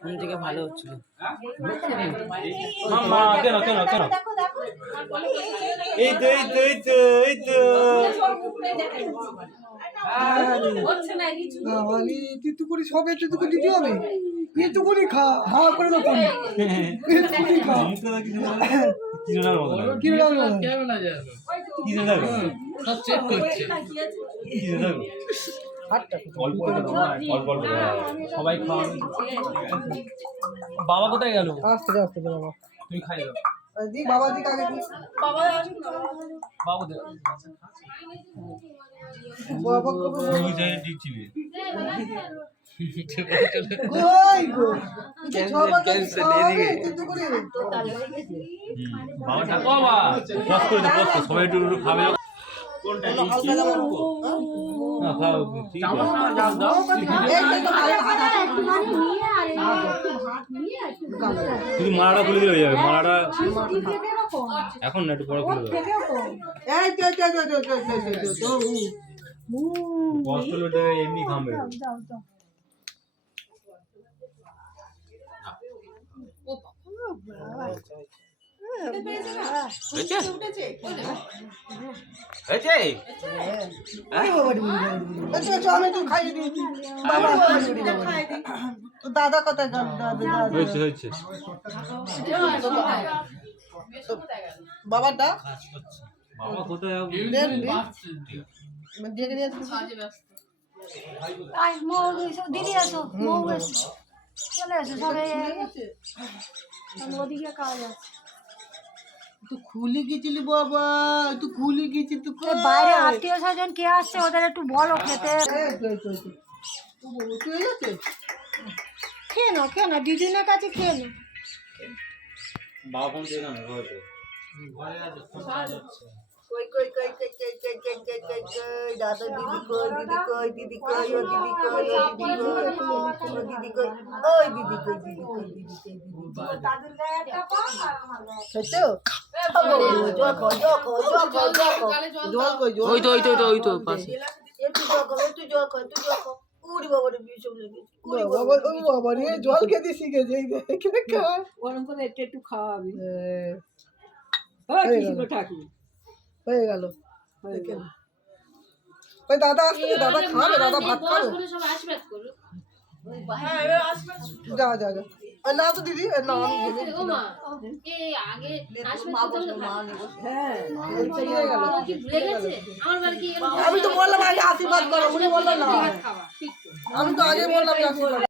কোন থেকে ভালো হচ্ছিল মামা কেন কেন কেন এই তো এই তো এই তো এই তো তুই সবে তুই দিতে হবে তুই খা হা করে দাও তুই খা কি লাগলো সব চেক করছে অল্প অল্প সবাই খাওয়া বাবা কোথায় গেল আস্তে আস্তে বাবা তুমি খাই দাও দি বাবা দিকে আগে দি বাবু দে বাবা কবে তুমি যাই দিচ্ছিলে কই গো তুই সবার কাছে এদিকে তুই করে বাবা ডাকো বাবা বস করে দে বস সবাই একটু খাবে কোনটা হালকা দাও না খাও ঠিক আছে তুমি মালাটা খুলে দিলে হয়ে যাবে মালাটা এখন না একটু বড় খুলে দাও এই তো কষ্ট লুটে এমনি খাবে দাদা কথা দাদা হয়েছে বাবাটা বাবা কোথায় দিদি আসো চলে আসো সবাই ওদিকে কাজ আছে তুই খুলে গেছিলি বাবা তুই খুলে গেছিস তুই বাইরে আত্মীয় স্বজন কে আসছে ওদের একটু বলো খেতে খেয়ে নাও দিদিনের কাছে খেয়ে নাও বাবা ফোন দিয়ে না ঘরে দাদা দিদি কই ও দিদি কই ওই তো পাশে জল খেতে শিখেছে একটু খাওয়াবি হয়ে গেল ওই দাদা আসছে দাদা খাবে দাদা ভাত খাবে যা যা যা না তো দিদি না আমি তো বললাম আগে আশীর্বাদ করো উনি বললেন না আমি তো আগে বললাম আশীর্বাদ